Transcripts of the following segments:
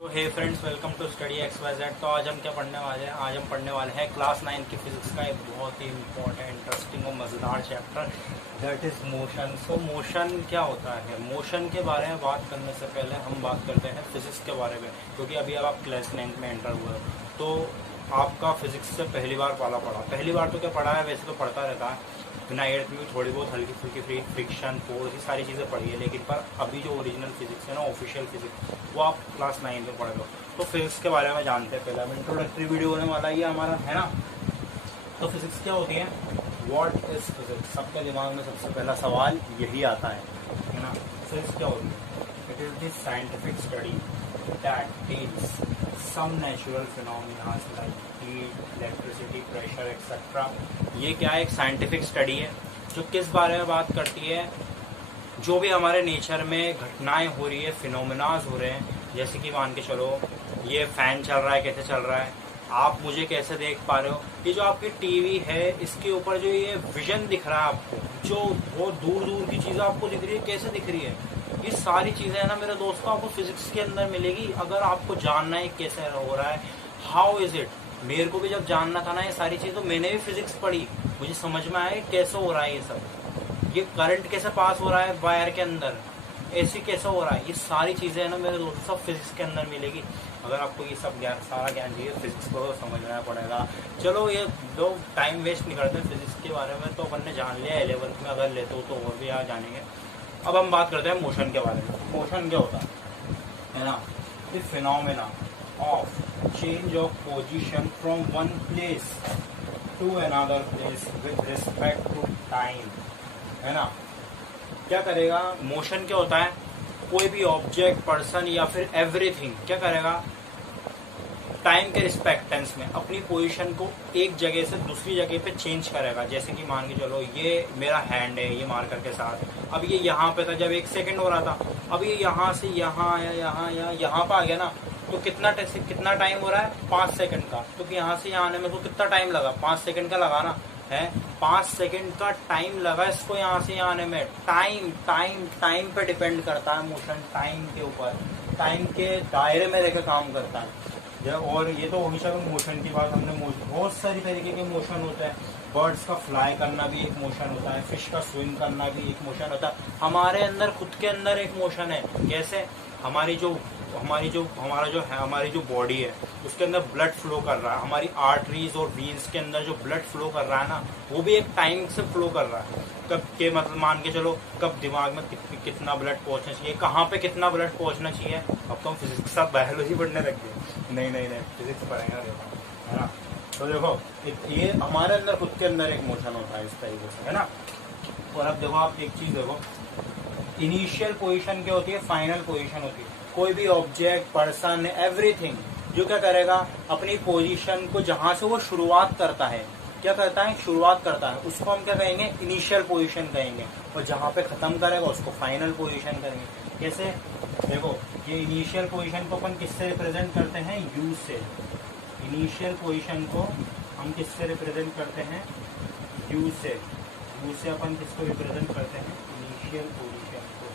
तो hey friends, welcome to study XYZ। तो आज हम क्या पढ़ने वाले हैं? आज हम पढ़ने वाले हैं क्लास 9 की फिजिक्स का एक बहुत ही इंपॉर्टेंट, इंटरेस्टिंग और मज़ेदार chapter, that is motion. So motion क्या होता है? मोशन के बारे में बात करने से पहले हम बात करते हैं फिजिक्स के बारे में, क्योंकि अभी अब आप क्लास 9 में एंटर हुए हो तो आपका फिजिक्स से पहली बार पाला पड़ा। पहली बार तो क्या पढ़ा है, वैसे तो पढ़ता रहता है, बिना एट्थ में थोड़ी बहुत हल्की फुल्की फ्रिक्शन फोर्स ये सारी चीज़ें पढ़ी है, लेकिन पर अभी जो ओरिजिनल फिजिक्स है ना, ऑफिशियल फिजिक्स, वो आप क्लास 9 में पढ़ लो। तो फिजिक्स के बारे में जानते हैं। पहले हम इंट्रोडक्टरी वीडियो होने वाला ये हमारा है ना। तो फिजिक्स क्या होती है? What is physics? सबके दिमाग में सबसे पहला सवाल यही आता है ना। फिजिक्स क्या होती है? It is the scientific study that deals some natural phenomena like heat, electricity, pressure etcetera. ये क्या है? एक साइंटिफिक स्टडी है जो किस बारे में बात करती है? जो भी हमारे नेचर में घटनाएं हो रही है, फिनोमेनाज हो रहे हैं, जैसे कि मान के चलो ये फैन चल रहा है, कैसे चल रहा है, आप मुझे कैसे देख पा रहे हो, ये जो आपकी टीवी है इसके ऊपर जो ये विजन दिख रहा है आपको, जो बहुत दूर दूर की चीज़ें आपको दिख रही है, कैसे दिख रही है, ये सारी चीज़ें है ना मेरे दोस्तों, आपको फिजिक्स के अंदर मिलेगी। अगर आपको जानना है कैसे हो रहा है, हाउ इज इट। मेरे को भी जब जानना था ना ये सारी चीज़, तो मैंने भी फिजिक्स पढ़ी, मुझे समझ में आया कैसे हो रहा है ये सब, ये करंट कैसे पास हो रहा है वायर के अंदर, ऐसे कैसे हो रहा है, ये सारी चीज़ें है ना मेरे दोस्तों सब फिजिक्स के अंदर मिलेगी। अगर आपको ये सब ज्ञान, सारा ज्ञान चाहिए, फिजिक्स को तो समझना पड़ेगा। चलो ये दो टाइम वेस्ट नहीं करते फिजिक्स के बारे में, तो अपन ने जान लिया 11th में, अगर लेते हो तो और भी यहाँ जानेंगे। अब हम बात करते हैं मोशन के बारे में। मोशन क्या होता है ना? The phenomena of change of position from one place to another place with respect to time, है ना। क्या करेगा? मोशन क्या होता है? कोई भी ऑब्जेक्ट, पर्सन या फिर एवरीथिंग क्या करेगा? टाइम के रिस्पेक्टेंस में अपनी पोजीशन को एक जगह से दूसरी जगह पे चेंज करेगा। जैसे कि मान के चलो ये मेरा हैंड है, ये मार्कर के साथ, अब ये यहाँ पे था जब 1 सेकंड हो रहा था, अब ये यहाँ से यहाँ आया, यहाँ पे आ गया ना, तो कितना टाइम हो रहा है? 5 सेकंड का। तो यहाँ से यहाँ आने में तो कितना टाइम लगा? 5 सेकंड का लगा ना है, 5 सेकंड का टाइम लगा इसको यहाँ से यहाँ आने में। टाइम पे डिपेंड करता है मोशन, टाइम के ऊपर, टाइम के दायरे में रहकर काम करता है। और ये तो होगी चलो मोशन की बात। हमने बहुत सारी तरीके के मोशन होते हैं। बर्ड्स का फ्लाई करना भी एक मोशन होता है, फिश का स्विम करना भी एक मोशन होता है। हमारे अंदर खुद के अंदर एक मोशन है। कैसे? हमारी जो बॉडी है उसके अंदर ब्लड फ्लो कर रहा है, हमारी आर्टरीज और वीन्स के अंदर जो ब्लड फ्लो कर रहा है ना, वो भी एक टाइम से फ्लो कर रहा है। कब के मतलब मान के चलो कब दिमाग में कितना ब्लड पहुंचना चाहिए, कहाँ पे कितना ब्लड पहुंचना चाहिए। अब तो हम फिजिक्स के साथ बायोलॉजी पढ़ने लग गए। नहीं फिजिक्स पढ़ेंगे, देखो है ना। तो देखो ये हमारे अंदर खुद के अंदर एक मोशन होता है इस तरीके से, है ना। और अब देखो आप एक चीज देखो, इनिशियल पोजीशन क्या होती है, फाइनल पोजीशन होती है। कोई भी ऑब्जेक्ट, पर्सन, एवरीथिंग जो क्या करेगा, अपनी पोजीशन को जहां से वो शुरुआत करता है, क्या करता है? शुरुआत करता है, उसको हम क्या कहेंगे? इनिशियल पोजीशन कहेंगे। और जहां पे खत्म करेगा उसको फाइनल पोजीशन करेंगे। कैसे? देखो ये इनिशियल पोजीशन को अपन किससे रिप्रेजेंट करते हैं? यू से। इनिशियल पोजीशन को हम किससे रिप्रेजेंट करते हैं? यू से। यू से अपन किसको रिप्रेजेंट करते हैं? इनिशियल पोजीशन को।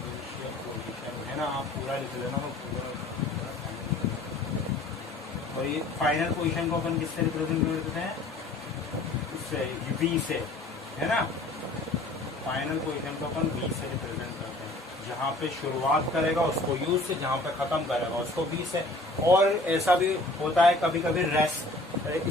इनिशियल पोजीशन है ना, आप पूरा लिख लेना तो पूरा। और ये फाइनल पोजीशन को अपन किससे रिप्रेजेंट करते हैं? इससे, वी से, है ना। फाइनल पोजीशन को अपन वी से रिप्रेजेंट करते हैं। जहाँ पे शुरुआत करेगा उसको यू से, जहाँ पे खत्म करेगा उसको वी से। और ऐसा भी होता है कभी कभी रेस्ट,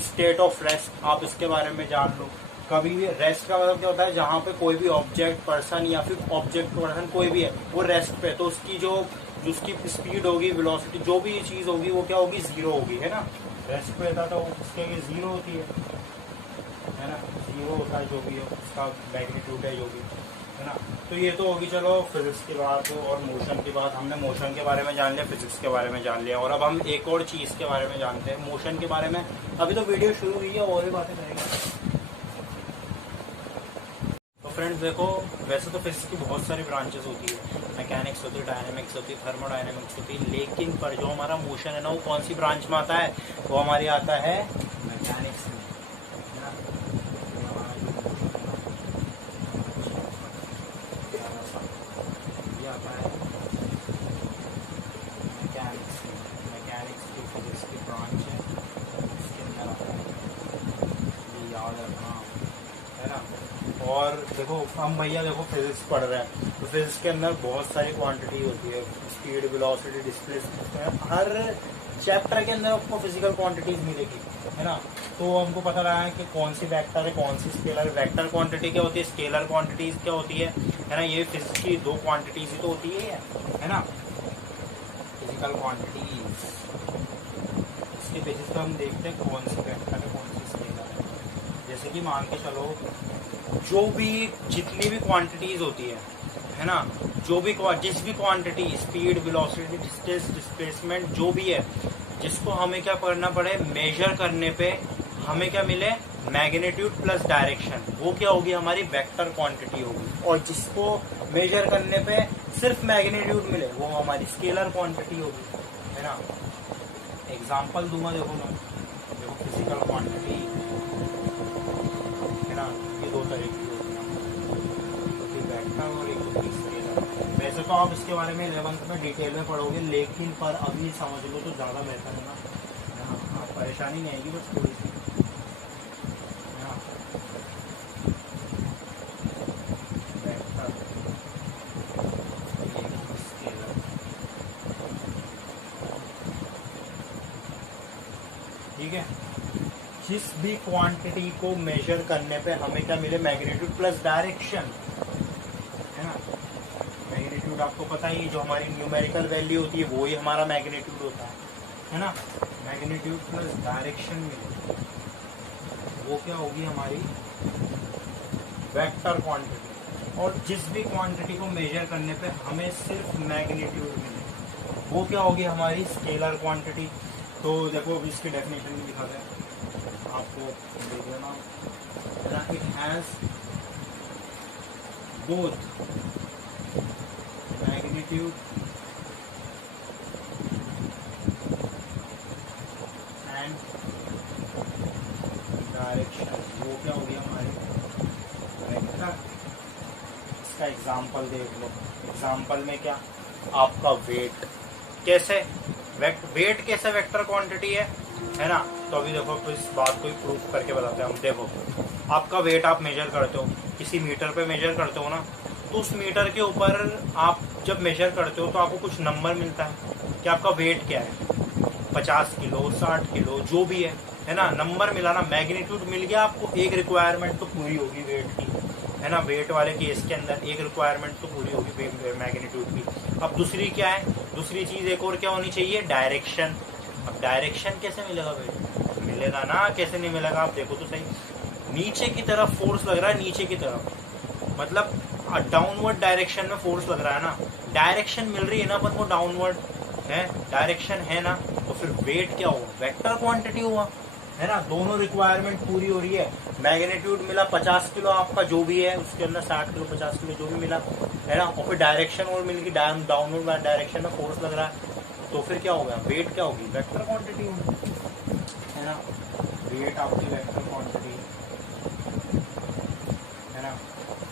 स्टेट ऑफ रेस्ट, आप इसके बारे में जान लो। कभी भी रेस्ट का मतलब क्या होता है? जहाँ पे कोई भी ऑब्जेक्ट, पर्सन या फिर ऑब्जेक्ट, पर्सन कोई भी है वो रेस्ट पे, तो उसकी जो उसकी स्पीड होगी, वेलोसिटी, जो भी चीज होगी वो क्या होगी? 0 होगी, है ना। रेस्ट पे था तो उसके लिए 0 होती है ना। 0 होता है जो भी है, उसका मैग्नीट्यूड है जो भी, है ना। तो ये तो होगी चलो फिजिक्स की बात और मोशन की बात। हमने मोशन के बारे में जान लिया, फिजिक्स के बारे में जान लिया, और अब हम एक और चीज के बारे में जानते हैं, मोशन के बारे में। अभी तो वीडियो शुरू हुई है, और भी बातें करेंगे। तो फ्रेंड्स देखो, वैसे तो फिजिक्स की बहुत सारी ब्रांचेस होती है, मैकेनिक्स होती है, डायनेमिक्स होती है, थर्मोडायनेमिक्स होती है, लेकिन पर जो हमारा मोशन है ना, वो कौन सी ब्रांच में आता है? वो हमारी आता है मैकेनिक्स में, है ना। ये आता है देखो हम भैया देखो फिजिक्स पढ़ रहे हैं, तो फिजिक्स के अंदर बहुत सारी क्वांटिटी होती है, स्पीड, वेलोसिटी, डिस्प्लेसमेंट, हर चैप्टर के अंदर आपको फिजिकल क्वांटिटीज मिलेगी, है ना। तो हमको पता लगा है कि कौन सी वेक्टर है, कौन सी स्केलर है। वेक्टर क्वांटिटी क्या होती है, स्केलर क्वांटिटीज क्या होती है ना। ये फिजिक्स की दो क्वांटिटीज ही तो होती है ना, फिजिकल क्वांटिटीज। इसके बेसिस पर हम देखते हैं कौन सी वेक्टर है, कौन सी स्केलर है। जैसे कि मान के चलो, जो भी जितनी भी क्वांटिटीज होती है ना, जो भी जिस भी quantity, speed, velocity, distance, displacement, जो भी है, जिसको हमें क्या करना पड़े, मेजर करने पे हमें क्या मिले, मैग्नीट्यूड प्लस डायरेक्शन, वो क्या होगी, हमारी वेक्टर क्वांटिटी होगी। और जिसको मेजर करने पे सिर्फ मैग्नीट्यूड मिले, वो हमारी स्केलर क्वांटिटी होगी, है ना। एग्जाम्पल दूंगा, देखो ना, देखो फिजिकल क्वांटिटी है ना, ये दो तरह की होती है, वेक्टर और एक होती है स्केलर। वैसे तो आप इसके बारे में 11th में डिटेल में पढ़ोगे, लेकिन पर अभी समझ लो तो ज़्यादा बेहतर है ना, परेशानी नहीं आएगी बस थोड़ी सी, है ना। वेक्टर, स्केलर, ठीक है। जिस भी क्वांटिटी को मेजर करने पे हमें क्या मिले, मैग्नीट्यूड प्लस डायरेक्शन, है ना। मैग्नीट्यूड आपको पता ही, जो हमारी न्यूमेरिकल वैल्यू होती है वो ही हमारा मैग्नीट्यूड होता है ना। मैग्नीट्यूड प्लस डायरेक्शन मिले, वो क्या होगी, हमारी वेक्टर क्वांटिटी। और जिस भी क्वांटिटी को मेजर करने पे हमें सिर्फ मैग्नीट्यूड मिले, वो क्या होगी, हमारी स्केलर क्वांटिटी। तो देखो अभी इसकी डेफिनेशन भी दिखा दें आपको, देख लेना। It has both magnitude and direction, वो क्या होगी, हमारी वेक्टर। इसका एग्जाम्पल देख लो। एग्जाम्पल में क्या, आपका वेट, कैसे वेट कैसे वेक्टर क्वांटिटी है ना। तो अभी देखो, तो इस बात को ही प्रूफ करके बताते हैं हम। देखो, आपका वेट आप मेजर करते हो, किसी मीटर पे मेजर करते हो ना, तो उस मीटर के ऊपर आप जब मेजर करते हो तो आपको कुछ नंबर मिलता है कि आपका वेट क्या है, 50 किलो, 60 किलो, जो भी है ना। नंबर मिला ना, मैग्नीट्यूड मिल गया आपको। एक रिक्वायरमेंट तो पूरी होगी वेट की, है ना। वेट वाले केस के अंदर एक रिक्वायरमेंट तो पूरी होगी मैग्नीट्यूड की। अब दूसरी क्या है, दूसरी चीज एक और क्या होनी चाहिए, डायरेक्शन। अब डायरेक्शन कैसे मिलेगा, वेट मिलेगा ना, कैसे नहीं मिलेगा, आप देखो तो सही। नीचे की तरफ फोर्स लग रहा है, नीचे की तरफ, मतलब डाउनवर्ड डायरेक्शन में फोर्स लग रहा है ना। डायरेक्शन मिल रही है ना अपन को, डाउनवर्ड है, डायरेक्शन है ना। तो फिर वेट क्या हुआ, वेक्टर क्वांटिटी हुआ, है ना। दोनों रिक्वायरमेंट पूरी हो रही है। मैग्नीट्यूड मिला 50 किलो आपका, जो भी है उसके अंदर 60 किलो, 50 किलो, जो भी मिला, है ना। और फिर डायरेक्शन और मिल गई, डाउनवर्ड डायरेक्शन में फोर्स लग रहा है, तो फिर क्या होगा, वेट क्या होगी, वेक्टर क्वांटिटी होगी, है ना। वेट आपकी वेक्टर क्वांटिटी, है ना।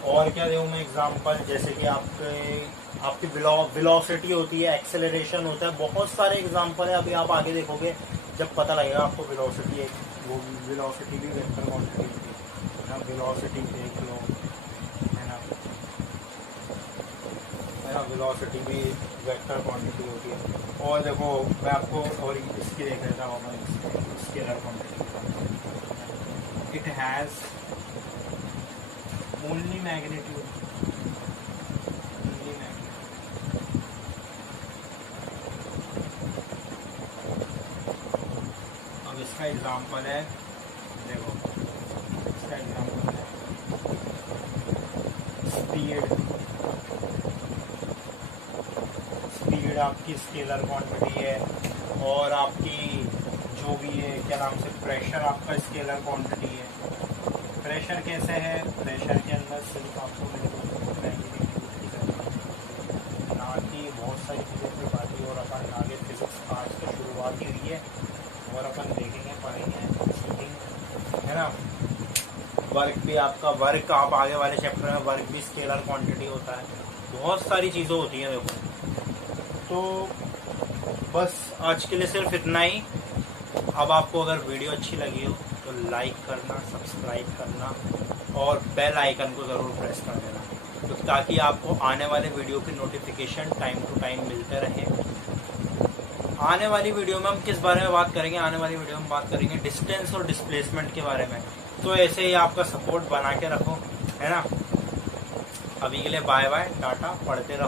और क्या दूं मैं एग्जांपल, जैसे कि आपकी वेलोसिटी होती है, एक्सेलरेशन होता है, बहुत सारे एग्जांपल है। अभी आप आगे देखोगे जब पता लगेगा आपको, वेलोसिटी है, वो वेलोसिटी भी वेक्टर क्वांटिटी होती है ना। वेलोसिटी देख लो, है ना, वेलोसिटी भी वेक्टर क्वांटिटी होती है। और देखो मैं आपको और इसकी देख रहा था, scalar quantity, it has only magnitude, अब इसका एग्जांपल है, देखो इसका एग्जांपल है स्पीड आपकी स्केलर क्वांटिटी है। और आपकी जो भी है, क्या नाम से, प्रेशर आपका स्केलर क्वांटिटी है। प्रेशर कैसे है, प्रेशर के अंदर सिर्फ आपको ना कि बहुत सारी चीज़ों की बात, और अपन आगे फिजिक्स आज तो शुरुआत ही हुई है, और अपन देखेंगे, पढ़ेंगे, है ना। वर्क भी आपका, वर्क आप आगे वाले चैप्टर में, वर्क भी स्केलर क्वांटिटी होता है। बहुत सारी चीज़ें होती हैं देखो। तो बस आज के लिए सिर्फ इतना ही। अब आपको अगर वीडियो अच्छी लगी हो तो लाइक करना, सब्सक्राइब करना और बेल आइकन को ज़रूर प्रेस कर देना, तो ताकि आपको आने वाले वीडियो की नोटिफिकेशन टाइम टू टाइम मिलते रहे। आने वाली वीडियो में हम किस बारे में बात करेंगे? आने वाली वीडियो में बात करेंगे डिस्टेंस और डिस्प्लेसमेंट के बारे में। तो ऐसे ही आपका सपोर्ट बना के रखो, है ना। अभी के लिए बाय बाय, टाटा, पढ़ते रहो।